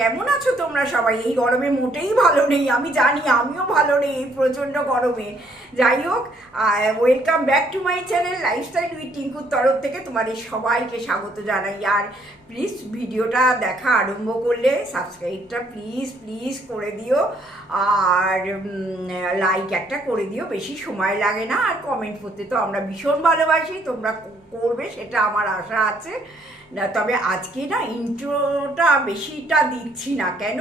কেমন আছো তোমরা সবাই? এই গরমে মোটেই ভালো নেই, আমি জানি, আমিও ভালো নেই এই প্রচণ্ড গরমে। যাই হোক welcome back to my channel lifestyle with টিঙ্কুর তরফ থেকে তোমাদের সবাইকে স্বাগত জানাই। আর প্লিজ ভিডিওটা দেখা আরম্ভ করলে সাবস্ক্রাইবটা প্লিজ প্লিজ করে দিও। আর লাইক একটা করে দিও, বেশি সময় লাগে না। আর কমেন্ট করতে তো আমরা ভীষণ ভালোবাসি, তোমরা করবে, সেটা আমার আশা আছে। না, তবে আজকে না ইন্ট্রোটা বেশিটা দিচ্ছি না। কেন?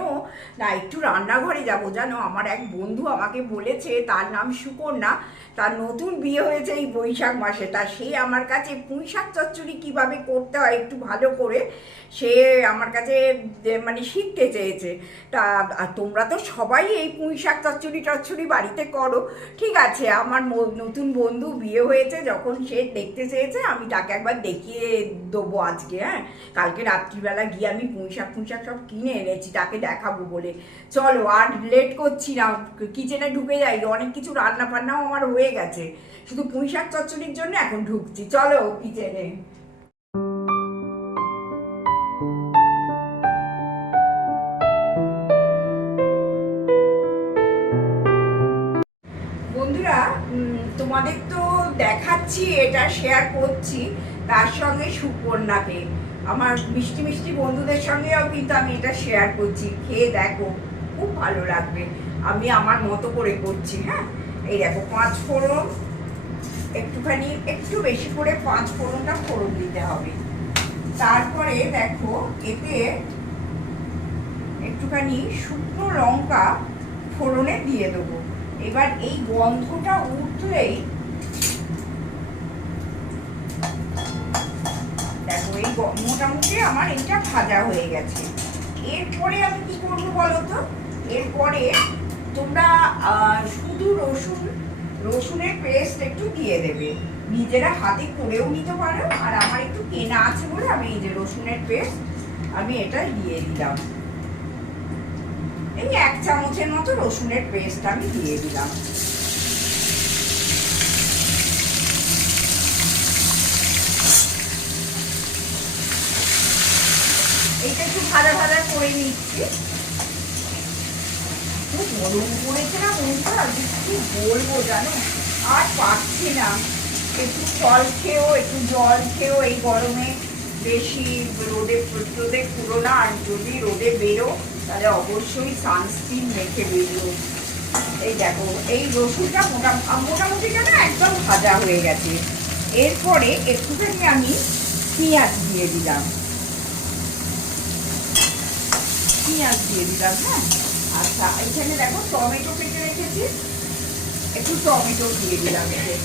না, একটু রান্নাঘরে যাব, জানো? আমার এক বন্ধু আমাকে বলেছে, তার নাম সুকন্যা, তার নতুন বিয়ে হয়েছে এই বৈশাখ মাসে। তা সে আমার কাছে পুঁই শাক চচ্চড়ি কীভাবে করতে হয় একটু ভালো করে সে আমার কাছে মানে শিখতে চেয়েছে। তা আর তোমরা তো সবাই এই পুঁই শাক চচ্চড়ি টচ্চড়ি বাড়িতে করো। ঠিক আছে, আমার নতুন বন্ধু বিয়ে হয়েছে, যখন সে দেখতে চেয়েছে, আমি তাকে একবার দেখিয়ে দেবো আজকে। হ্যাঁ কালকে রাত্রিবেলা গিয়ে আমি পুঁই শাক পুঁই সব কিনে এনেছি, তাকে দেখাবো বলে। চলো, আর লেট করছি না কিচেনে ঢুকে যাই অনেক কিছু রান্না বান্নাও আমার হয়ে গেছে। শুধু পুঁই শাক চচ্চড়ির জন্য এখন ঢুকছি। চলো কিচেনে দেখাচ্ছি এটা শেয়ার করছি, তার সঙ্গে সুপর্ণাকে আমার মিষ্টি মিষ্টি বন্ধুদের সঙ্গেও কিন্তু আমি এটা শেয়ার করছি। খেয়ে দেখো, খুব ভালো লাগবে। আমি আমার মতো করে করছি হ্যাঁ? এই দেখো, পাঁচ ফোড়ন, একটুখানি, একটু বেশি করে পাঁচ ফোড়নটা ফোড়ন দিতে হবে। তারপরে দেখো, এতে একটুখানি শুকনো লঙ্কা ফোড়নে দিয়ে দেবো। এবার এই গন্ধটা উঠলেই গ- মোটামুটি আমার এটা ভাজা হয়ে গেছে। এরপরে আমি কি করব বলো তো এরপরে তোমরা শুধু রসুন, রসুনের পেস্ট একটু দিয়ে দেবে। নিজেরা হাতে করেও নিতে পারো, আর আমার একটু কেনা আছে বলে আমি এই যে রসুনের পেস্ট আমি এটা দিয়ে দিলাম। এই এক চামচের মতো রসুনের পেস্ট আমি দিয়ে দিলাম এইটা একটু ভাজা ভাজা করে নিচ্ছি। গরম পড়েছে না বন্ধুরা কি বলব জানো? আর পাচ্ছি না। একটু জল খেয়েও, একটু জল খেয়েও এই গরমে বেশি রোদে রোদে পুরো না, আর যদি রোদে বেরো, তাহলে অবশ্যই সানস্ক্রিন মেখে বেরিও এই দেখো, এই রসুনটা মোটা, মোটামুটি যেন একদম ভাজা হয়ে গেছে। এরপরে একটুখানি আমি পেঁয়াজ দিয়ে দিলাম। পেঁয়াজ দিয়ে দিলাম হ্যাঁ? আচ্ছা এখানে দেখো টমেটো কেটে রেখেছি। একটু টমেটো দিয়ে দিলাম এতে।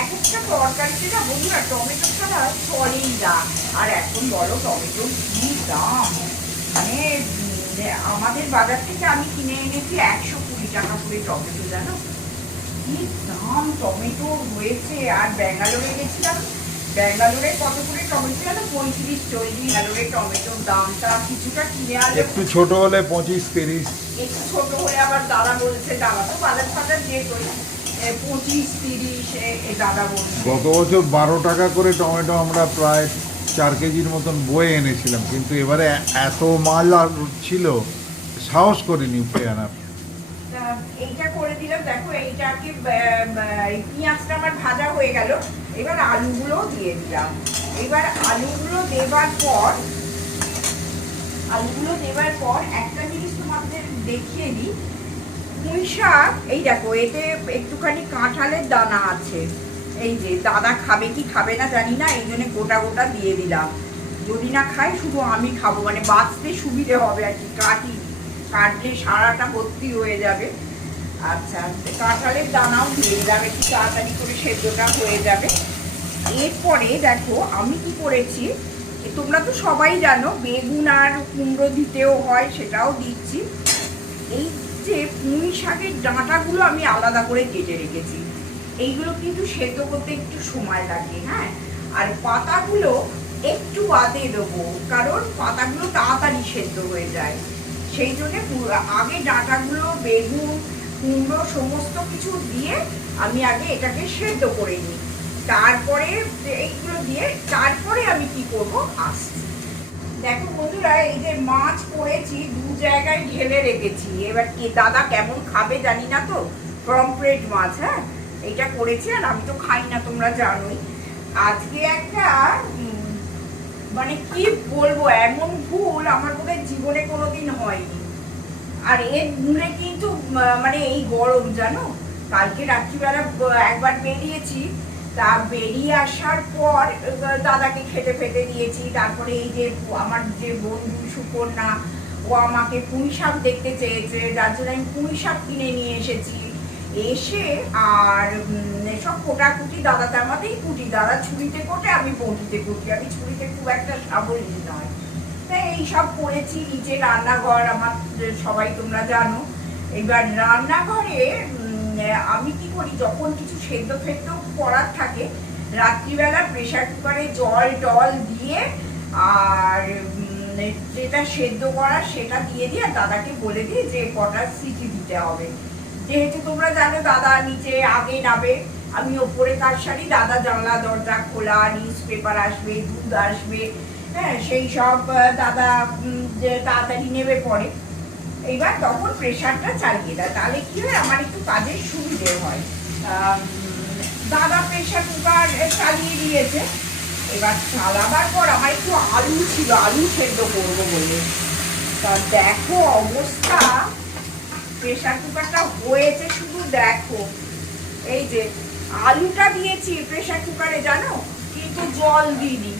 এক একটা তরকারিতে না, বন্ধুরা, টমেটো ছাড়া চলেই না। আর এখন বলো, টমেটোর কি দাম? মানে আমাদের বাজার থেকে আমি কিনে এনেছি একশো কুড়ি টাকা করে টমেটো, জানো? কি দাম? টমেটো হয়েছে, আর ব্যাঙ্গালোরে গেছিলাম ব্যাঙ্গালোরে কত করে টমেটো জানো পঁয়ত্রিশ চল্লিশ ব্যাঙ্গালোরে টমেটোর দামটা কিছুটা কিনে আনলে একটু ছোট হলে পঁচিশ তিরিশ। একটু ছোট হলে আবার দাদা বলছে দাদা তো বাজার ফাজার যে করি পঁচিশ তিরিশ এ- এ দাদা বলছে। গত বছর বারো টাকা করে টমেটো আমরা প্রায় চার কেজির মতন বয়ে এনেছিলাম কিন্তু এবারে এত মাল আর ছিল সাহস করিনি উঠে আনার। এইটা করে দিলাম। দেখো এইটাকে পেঁয়াজটা আমার ভাজা হয়ে গেল। এবার আলুগুলো দিয়ে দিলাম। এবার আলুগুলো দেবার পর, আলুগুলো দেবার পর একটা জিনিস তোমাদের দেখিয়ে দিই। পুঁই শাক, এই দেখো, এতে একটুখানি কাঁঠালের দানা আছে। এই যে, দাদা খাবে কি খাবে না জানি না, এই জন্য গোটা গোটা দিয়ে দিলাম। যদি না খাই শুধু আমি খাব মানে বাঁচতে সুবিধে হবে আর কি, কাটি, কাটলে সারাটা ভর্তি হয়ে যাবে। আচ্ছা কাঁঠালের দানাও দিয়ে দিলাম, একটু তাড়াতাড়ি করে সেদ্ধটা হয়ে যাবে। এরপরে দেখো আমি কি করেছি তোমরা তো সবাই জানো, বেগুন আর কুমড়ো দিতেও হয়, সেটাও দিচ্ছি। এই যে পুঁই শাকের ডাঁটাগুলো আমি আলাদা করে কেটে রেখেছি। এইগুলো কিন্তু সেদ্ধ করতে একটু সময় লাগে হ্যাঁ? আর পাতাগুলো একটু বাদে দেবো, কারণ পাতাগুলো তাড়াতাড়ি সেদ্ধ হয়ে যায়। সেই জন্যে আগে ডাঁটাগুলো, বেগুন, কুমড়ো, সমস্ত কিছু দিয়ে আমি আগে এটাকে সেদ্ধ করে নিই। তারপরে এইগুলো দিয়ে তারপরে আমি কি করব? আসছি। দেখো বন্ধুরা, এই যে মাছ করেছি, দু জায়গায় ঢেলে রেখেছি। এবার কে দাদা কেমন খাবে জানি না তো? পমফ্রেট মাছ হ্যাঁ? এইটা করেছি আর আমি তো খাই না, তোমরা জানোই। আজকে একটা মানে কি বলব, এমন ভুল আমার বোধহয় জীবনে কোনোদিন হয়নি। আর এর মূলে কিন্তু মানে এই গরম, জানো? কালকে রাত্রিবেলা একবার বেরিয়েছি তা বেরিয়ে আসার পর দাদাকে খেতে ফেতে দিয়েছি। তারপরে এই যে আমার যে বন্ধু সুকন্যা ও আমাকে পুঁই শাক দেখতে চেয়েছে। যার জন্য আমি পুঁই শাক কিনে নিয়ে এসেছি। এসে আর সব কোটাকুটি দাদা তামাতেই কুটি। দাদা ছুরিতে কোটে, আমি বটিতে কুটি। আমি ছুরিতে খুব একটা সাবলীল নয়। তাই এইসব করেছি। নিচে রান্নাঘর আমার সবাই তোমরা জানো। এবার রান্নাঘরে আমি কি করি? যখন কিছু সেদ্ধ ফেদ্ধ করার থাকে। রাত্রিবেলা প্রেশার কুকারে জল টল দিয়ে আর যেটা সেদ্ধ করা সেটা দিয়ে দিয়ে আর দাদাকে বলে দিই যে কটা সিটি দিতে হবে। যেহেতু তোমরা জানো দাদা নিচে আগে নাবে আমি ওপরে কাজ সারি দাদা জানলা, দরজা খোলা নিউজ পেপার আসবে, দুধ আসবে হ্যাঁ সেই সব দাদা তাড়াতাড়ি নেবে পরে। এইবার তখন প্রেশারটা চালিয়ে দেয়। তাহলে কি হয়? আমার একটু কাজের সুবিধে হয়। দাদা প্রেশার কুকার চালিয়ে দিয়েছে। এবার চালাবার পর আমার একটু আলু ছিল, আলু সেদ্ধ করব বলে। তা দেখো অবস্থা। প্রেশার কুকারটা হয়েছে শুধু দেখো। এই যে আলুটা দিয়েছি প্রেশার কুকারে, জানো? কিন্তু জল দিইনি।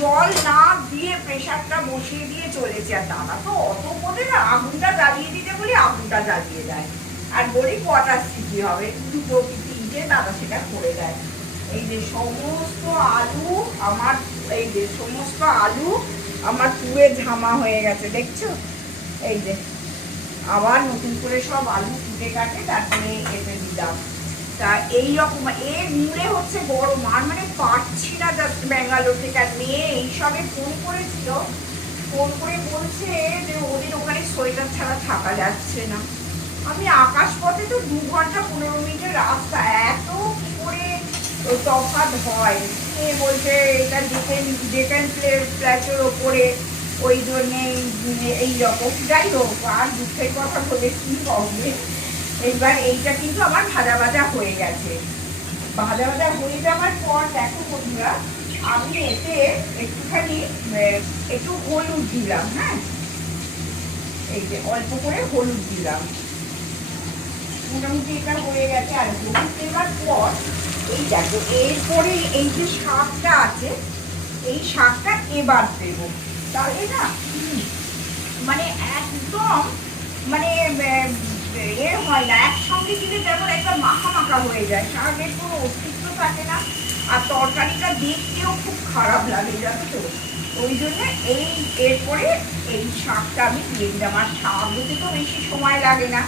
জল না দিয়ে প্রেশারটা বসিয়ে দিয়ে চলেছে। আর দাদা তো অত করে না, আগুনটা জ্বালিয়ে দিতে বলি আগুনটা জ্বালিয়ে দেয়। আর বলি কটা সিটি হবে, দুটো তিনটে দাদা সেটা করে দেয়। এই যে সমস্ত আলু আমার, এই যে সমস্ত আলু আমার পুরে ঝামা হয়ে গেছে, দেখছ? এই যে, আবার নতুন করে সব আলু কুটে কাটে তারপরে এতে দিলাম। তা এই রকম এর মূলে হচ্ছে গরম, আর মানে পারছি না জাস্ট ব্যাঙ্গালোর থেকে। আর মেয়ে এইসবে ফোন করেছিল, ফোন করে বলছে যে ওদের ওখানে সোয়েটার ছাড়া থাকা যাচ্ছে না। আমি আকাশপথে তো দু ঘণ্টা পনেরো মিনিটের রাস্তা, এত কি করে তফাৎ হয়? এ বলছে এটা ডেকেন ডেকেন ফ্ল্যাটের ওপরে, ওই জন্যে এই রকম। যাই হোক, আর দুঃখের কথা বলে কি হবে? এবার এইটা কিন্তু আমার ভাজা ভাজা হয়ে গেছে। ভাজা ভাজা হয়ে যাওয়ার পর দেখো বন্ধুরা, আমি এতে একটুখানি একটু হলুদ দিলাম হ্যাঁ? এই যে অল্প করে হলুদ দিলাম। মোটামুটি এটা হয়ে গেছে আর হলুদ দেওয়ার পর, এই দেখো, এরপরে এই যে শাকটা আছে, এই শাকটা এবার দেবো। তাহলে না মানে একদম মানে এ হয় না। একসঙ্গে দিলে যেমন একটা মাখা মাখা হয়ে যায়। শাকের কোনো অস্তিত্ব থাকে না। আর তরকারিটা দেখতেও খুব খারাপ লাগে, জানো তো? ওই জন্য এই, এরপরে এই শাকটা আমি দিয়ে দিলাম। আর শাক হতে তো বেশি সময় লাগে না।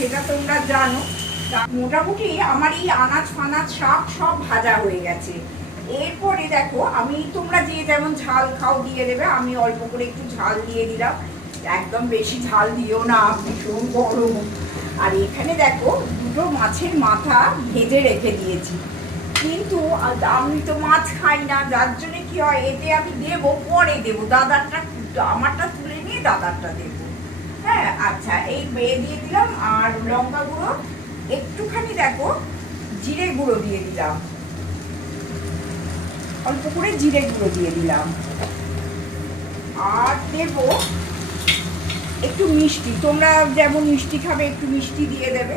সেটা তোমরা জানো। মোটামুটি আমার এই আনাজ ফানাজ শাক সব ভাজা হয়ে গেছে। এরপরে দেখো, আমি তোমরা যে যেমন ঝাল খাও দিয়ে দেবে, আমি অল্প করে একটু ঝাল দিয়ে দিলাম। একদম বেশি ঝাল দিও না, ভীষণ গরম। আর এখানে দেখো, দুটো মাছের মাথা ভেজে রেখে দিয়েছি। কিন্তু আমি তো মাছ খাই না, যার জন্য কি হয়, এতে আমি দেবো, পরে দেবো। দাদারটা, আমারটা তুলে নিয়ে দাদারটা দেবো। হ্যাঁ আচ্ছা এই বেয়ে দিয়ে দিলাম আর লঙ্কা গুঁড়ো। একটুখানি দেখো, জিরে গুঁড়ো দিয়ে দিলাম। অল্প করে জিরে গুঁড়ো দিয়ে দিলাম। আর দেব একটু মিষ্টি। তোমরা যেমন মিষ্টি খাবে, একটু মিষ্টি দিয়ে দেবে।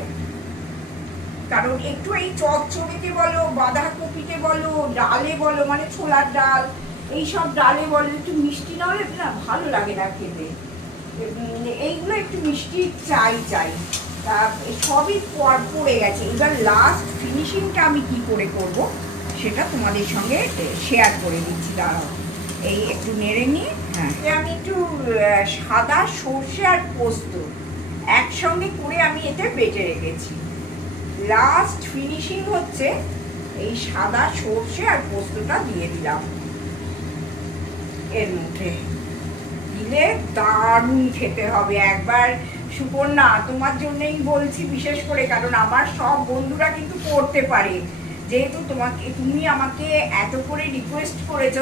কারণ একটু এই চচ্চড়িতে বলো বাঁধাকপিতে বলো, ডালে বলো মানে ছোলার ডাল এই সব ডালে বলো, একটু মিষ্টি না হলে না ভালো লাগে না খেতে। এইগুলো একটু মিষ্টি চাই চাই। তা সবই পর- পড়ে গেছে। এবার লাস্ট ফিনিশিংটা আমি কি করে করব, সেটা তোমাদের সঙ্গে শেয়ার করে দিচ্ছি। দাঁড়াও। এই একটু নেড়ে নিয়ে হ্যাঁ। আমি একটু সাদা সর্ষে আর পোস্ত একসঙ্গে করে আমি এতে বেটে রেখেছি। লাস্ট ফিনিশিং হচ্ছে এই সাদা সর্ষে আর পোস্তটা দিয়ে দিলাম। এর মধ্যে। দিলে দারুণ খেতে হবে। একবার সুপর্ণা, তোমার জন্যই বলছি বিশেষ করে, কারণ আমার সব বন্ধুরা কিন্তু করতে পারে। যেহেতু তোমাকে, তুমি আমাকে এত করে রিকোয়েস্ট করেছ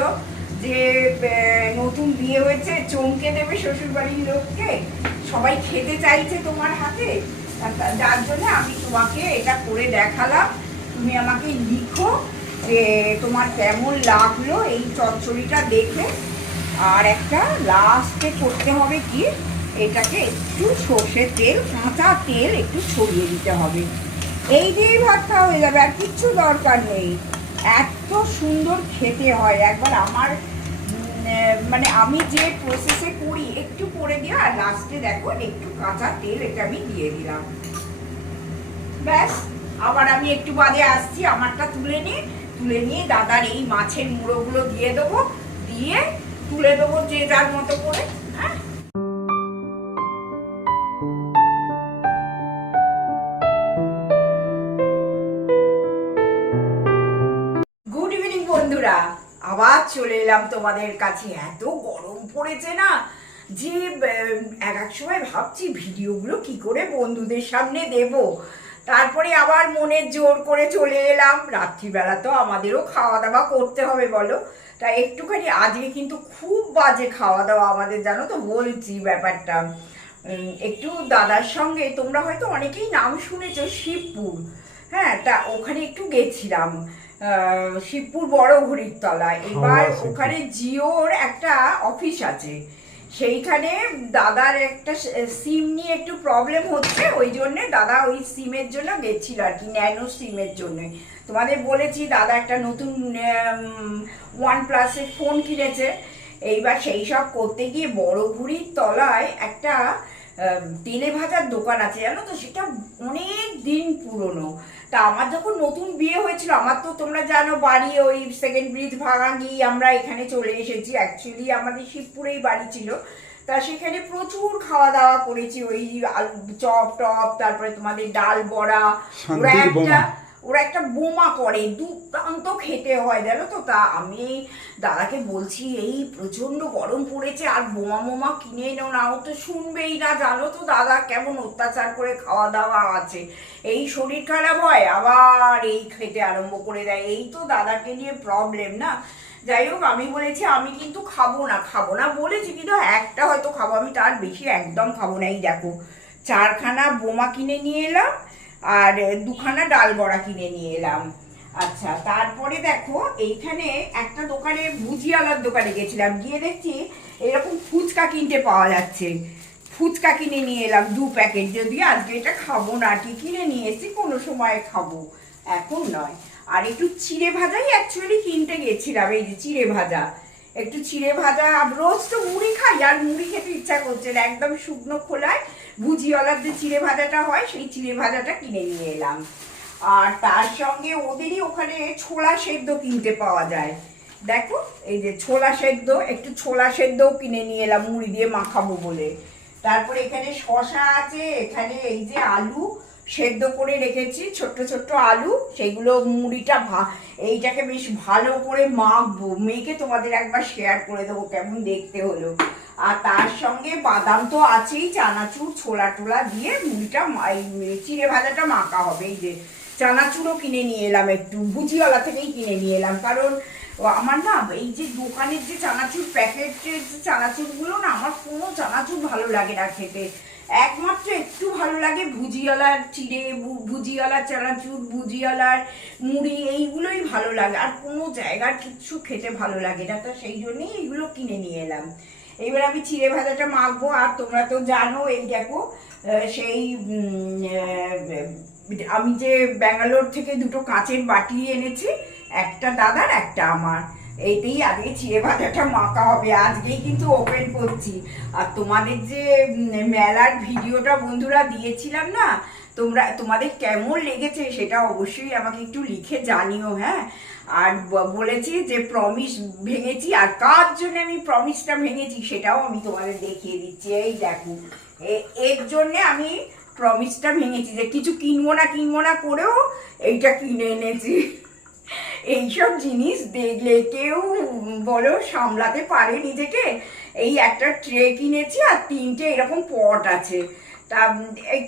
যে নতুন বিয়ে হয়েছে, চমকে দেবে শ্বশুরবাড়ির লোককে। সবাই খেতে চাইছে তোমার হাতে। যার জন্য আমি তোমাকে এটা করে দেখালাম। তুমি আমাকে লিখো যে তোমার কেমন লাগল এই চচ্চড়িটা দেখে। আর একটা লাস্টে করতে হবে কি? এটাকে একটু সর্ষের তেল, কাঁচা তেল একটু ছড়িয়ে দিতে হবে। এই দিয়েই ভাত খাওয়া হয়ে যাবে, আর কিচ্ছু দরকার নেই। এত সুন্দর খেতে হয়। একবার আমার মানে আমি যে প্রসেসে করি, একটু করে দিয়ে আর লাস্টে দেখো, একটু কাঁচা তেল এটা আমি দিয়ে দিলাম। ব্যাস, আবার আমি একটু বাদে আসছি, আমারটা তুলে নিয়ে তুলে নিয়ে দাদার এই মাছের মুড়োগুলো দিয়ে দেবো। দিয়ে তুলে দেবো যে যার মতো করে হ্যাঁ? গুড ইভিনিং বন্ধুরা। আবার চলে এলাম তোমাদের কাছে। এত গরম পড়েছে না যে এক এক সময় ভাবছি ভিডিওগুলো কি করে বন্ধুদের সামনে দেব। তারপরে আবার মনের জোর করে চলে এলাম। রাত্রিবেলা তো আমাদেরও খাওয়া দাওয়া করতে হবে, বলো। তা একটুখানি আজকে কিন্তু খুব বাজে খাওয়া দাওয়া আমাদের জানো তো? বলছি ব্যাপারটা। একটু দাদার সঙ্গে তোমরা হয়তো অনেকেই নাম শুনেছো শিবপুর। হ্যাঁ তা ওখানে একটু গেছিলাম। শিবপুর বড় ঘড়ির তলায় এবার ওখানে জিওর একটা অফিস আছে। সেইখানে দাদার একটা সিম নিয়ে একটু প্রবলেম হচ্ছে। ওই জন্যে দাদা ওই সিমের জন্য গেছিল আর কি ন্যানো সিমের জন্য। তোমাদের বলেছি দাদা একটা নতুন ওয়ান প্লাসের ফোন কিনেছে। এইবার সেই সব করতে গিয়ে বড় ঘুড়ির তলায় একটা তেলে ভাজার দোকান আছে জানো তো? সেটা অনেক দিন পুরনো। তা আমার যখন নতুন বিয়ে হয়েছিল আমার তো তোমরা জানো বাড়ি ওই সেকেন্ড ব্রিজ ভাঙাঙ্গি আমরা এখানে চলে এসেছি। অ্যাকচুয়ালি আমাদের শিবপুরেই বাড়ি ছিল। তা সেখানে প্রচুর খাওয়া দাওয়া করেছি ওই চপ টপ তারপরে তোমাদের ডাল বড়া ওরা একটা। ওরা একটা বোমা করে, দুর্দান্ত খেতে হয়, জানো তো? তা আমি দাদাকে বলছি, এই প্রচণ্ড গরম পড়েছে, আর বোমা মোমা কিনে এনো না। ও তো শুনবেই না, জানো তো দাদা, কেমন অত্যাচার করে খাওয়া দাওয়া আছে। এই শরীর খারাপ হয়, আবার এই খেতে আরম্ভ করে দেয়। এই তো দাদাকে নিয়ে প্রবলেম না? যাই হোক, আমি বলেছি, আমি কিন্তু খাব না খাব না। বলেছি, কিন্তু একটা হয়তো খাব, আমি তার বেশি একদম খাব না। এই দেখো, চারখানা বোমা কিনে নিয়ে এলাম আর দুখানা ডাল বড়া কিনে নিয়ে এলাম। আচ্ছা তারপরে দেখো, এইখানে একটা দোকানে ভুজিয়ালার দোকানে গেছিলাম। গিয়ে দেখছি এরকম ফুচকা কিনতে পাওয়া যাচ্ছে। ফুচকা কিনে নিয়ে এলাম দু প্যাকেট। যদি আজকে এটা খাব না ঠিক কিনে নিয়ে এসেছি, কোনো সময় খাব। এখন নয়। আর একটু চিড়ে ভাজাই অ্যাকচুয়ালি কিনতে গেছিলাম, এই যে চিড়ে ভাজা। একটু চিড়ে ভাজা, রোজ তো মুড়ি খাই, আর মুড়ি খেতে ইচ্ছা করছে না, একদম শুকনো খোলায়। ভুজিওয়ালার যে চিড়ে ভাজাটা হয়, সেই চিড়ে ভাজাটা কিনে নিয়ে এলাম। আর তার সঙ্গে ওদেরই ওখানে ছোলা সেদ্ধ কিনতে পাওয়া যায়। দেখো, এই যে ছোলা সেদ্ধ, একটু ছোলা সেদ্ধও কিনে নিয়ে এলাম, মুড়ি দিয়ে মাখাবো বলে। তারপরে এখানে শশা আছে, এখানে এই যে আলু সেদ্ধ করে রেখেছি, ছোট্ট ছোট্ট আলু সেইগুলো মুড়িটা ভা, এইটাকে বেশ ভালো করে মাখবো। মেখে তোমাদের একবার শেয়ার করে দেবো কেমন দেখতে হলো। আর তার সঙ্গে বাদাম তো আছেই, চানাচুর, ছোলা টোলা দিয়ে মুড়িটা চিড়ে ভাজাটা মাখা হবে। এই যে চানাচুরও কিনে নিয়ে এলাম একটু, ভুজিওয়ালা থেকেই কিনে নিয়ে এলাম। কারণ আমার না, এই যে দোকানের যে চানাচুর, প্যাকেটের যে চানাচুরগুলো না, আমার কোনো চানাচুর ভালো লাগে না খেতে। একমাত্র একটু ভালো লাগে ভুজিওয়ালার চিড়ে ভুজিওয়ালার চানাচুর ভুজিওয়ালার মুড়ি, এইগুলোই ভালো লাগে। আর কোনো জায়গার কিচ্ছু খেতে ভালো লাগে না, তা সেই জন্যই এইগুলো কিনে নিয়ে এলাম। এবার আমি চিড়ে ভাজাটা মাখবো, আর তোমরা তো জানো, এই দেখো সেই আমি যে ব্যাঙ্গালোর থেকে দুটো কাঁচের বাটি এনেছি, একটা দাদার, একটা আমার। এইটাই আজকে চিড়ে ভাজাটা মাখা হবে। আজকেই কিন্তু ওপেন করছি। আর তোমাদের যে মেলার ভিডিওটা বন্ধুরা দিয়েছিলাম না, তোমরা, তোমাদের কেমন লেগেছে সেটা অবশ্যই আমাকে একটু লিখে জানিও হ্যাঁ? আর বলেছি যে প্রমিস ভেঙেছি, আর কার জন্য আমি প্রমিসটা ভেঙেছি সেটাও আমি তোমাদের দেখিয়ে দিচ্ছি। এই দেখো এর জন্যে আমি প্রমিসটা ভেঙেছি যে কিছু কিনবো না কিনবো না করেও এইটা কিনে এনেছি। এইসব জিনিস দেখলে কেউ বলো সামলাতে পারে নিজেকে। এই একটা ট্রে কিনেছি আর তিনটে এরকম পট আছে। তা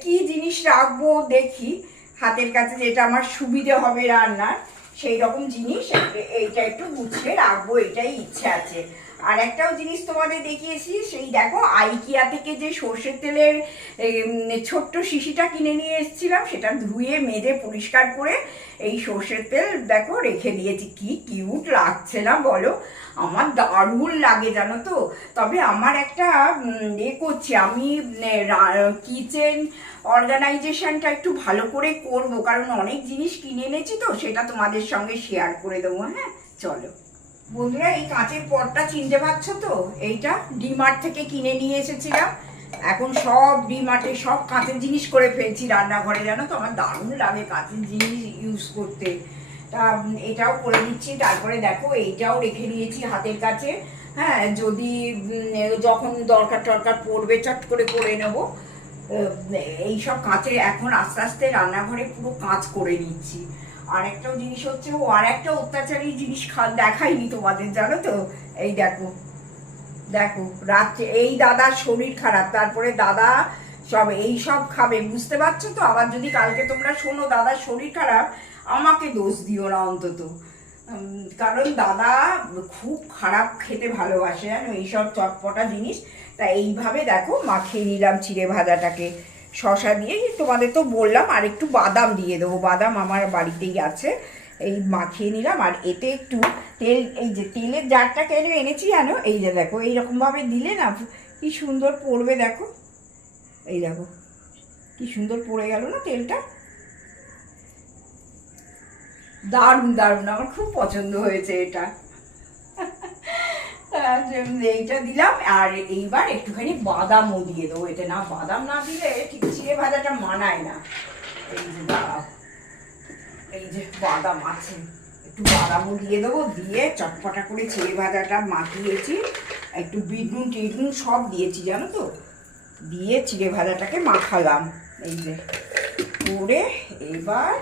কি জিনিস রাখব দেখি। হাতের কাছে যেটা আমার সুবিধে হবে রান্নার সেই রকম জিনিস এইটা একটু গুছিয়ে রাখব, এটাই ইচ্ছে আছে। আর একটাও জিনিস তোমাদের দেখিয়েছি, সেই দেখো আইকিয়া থেকে যে সর্ষের তেলের ছোট্ট শিশিটা কিনে নিয়ে এসেছিলাম, সেটা ধুয়ে, মেজে, পরিষ্কার করে এই সর্ষের তেল দেখো রেখে দিয়েছি। কি কিউট লাগছে না বলো? আমার দারুণ লাগে জানো তো। তবে আমার একটা এ করছি, আমি কিচেন অর্গানাইজেশনটা একটু ভালো করে করব, কারণ অনেক জিনিস কিনে এনেছি তো, সেটা তোমাদের সঙ্গে শেয়ার করে দেবো হ্যাঁ? চলো। বন্ধুরা, এই কাঁচের পটটা চিনতে পারছ তো? এইটা ডিমার্ট থেকে কিনে নিয়ে এসেছিলাম। এখন সব ডিমার্টে সব কাঁচের জিনিস করে ফেলছি রান্নাঘরে, জানো তো? আমার দারুণ লাগে কাঁচের জিনিস ইউজ করতে। তা এটাও করে দিচ্ছি তারপরে দেখো, এইটাও রেখে দিয়েছি হাতের কাছে। হ্যাঁ যদি যখন দরকার টরকার পড়বে, চট করে করে নেব। এইসব কাঁচে এখন আস্তে আস্তে রান্নাঘরে পুরো কাঁচ করে নিচ্ছি। আর একটাও জিনিস হচ্ছে, ও আর একটা অত্যাচারী জিনিস দেখাইনি তোমাদের, জানো তো? এই দেখো দেখো, রাত্রে, এই দাদার শরীর খারাপ, তারপরে দাদা সব, এই সব খাবে, বুঝতে পারছ তো? আবার যদি কালকে তোমরা শোনো দাদার শরীর খারাপ, আমাকে দোষ দিও না অন্তত। কারণ দাদা খুব খারাপ খেতে ভালোবাসে, জানো? এইসব চটপটা জিনিস। তা এইভাবে দেখো মাখিয়ে নিলাম চিড়ে ভাজাটাকে। শশা দিয়ে তোমাদের তো বললাম, আর একটু বাদাম দিয়ে দেবো। বাদাম আমার বাড়িতেই আছে, এই মাখিয়ে নিলাম। আর এতে একটু তেল, এই যে তেলের জারটা কেন এনেছি জানো? এই যে দেখো, এইরকমভাবে দিলে না, কি সুন্দর পড়বে দেখো। এই দেখো, কি সুন্দর পড়ে গেল না তেলটা। দারুণ দারুণ, আমার খুব পছন্দ হয়েছে এটা। এইটা দিলাম, আর এইবার একটুখানি বাদামও দিয়ে দেবো। এতে না, বাদাম না দিলে ঠিক চিড়ে ভাজাটা মানায় না। এই যে এই যে বাদাম আছে। একটু বাদামও দিয়ে দেবো, দিয়ে চটপটা করে চিড়ে ভাজাটা মাখিয়েছি। একটু বিটনুন টিটনুন সব দিয়েছি, জানো তো? দিয়ে চিড়ে ভাজাটাকে মাখালাম। এই যে, করে এবার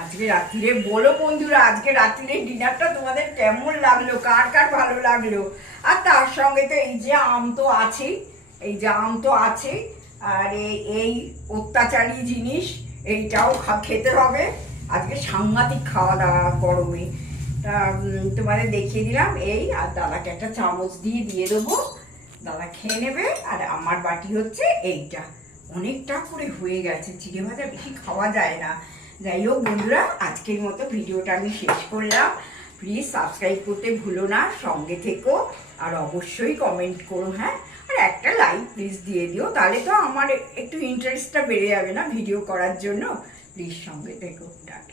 আজকে রাত্রিরে বলো বন্ধুরা, আজকে রাত্রিরে ডিনারটা তোমাদের কেমন লাগল? কার কার ভালো লাগল? আর তার সঙ্গে তো এই যে আম তো আছেই, এই যে আম তো আছেই, আর এই- অত্যাচারী জিনিস, এইটাও খেতে হবে। আজকে সাংঘাতিক খাওয়া দাওয়া গরমে। তা তোমাদের দেখিয়ে দিলাম এই, আর দাদাকে একটা চামচ দিয়ে দিয়ে দেবো। দাদা খেয়ে নেবে, আর আমার বাটি হচ্ছে এইটা। অনেকটা করে হয়ে গেছে, চিড়ে ভাজা বেশি খাওয়া যায় না। যাই হোক বন্ধুরা, আজকের মতো ভিডিওটা আমি শেষ করলাম। প্লিজ সাবস্ক্রাইব করতে ভুলো না, সঙ্গে থেকো। আর অবশ্যই কমেন্ট করো হ্যাঁ? আর একটা লাইক প্লিজ দিয়ে দিও, তাহলে তো আমার একটু ইন্টারেস্টটা বেড়ে যাবে না ভিডিও করার জন্য। প্লিজ সঙ্গে থেকো, টাটা।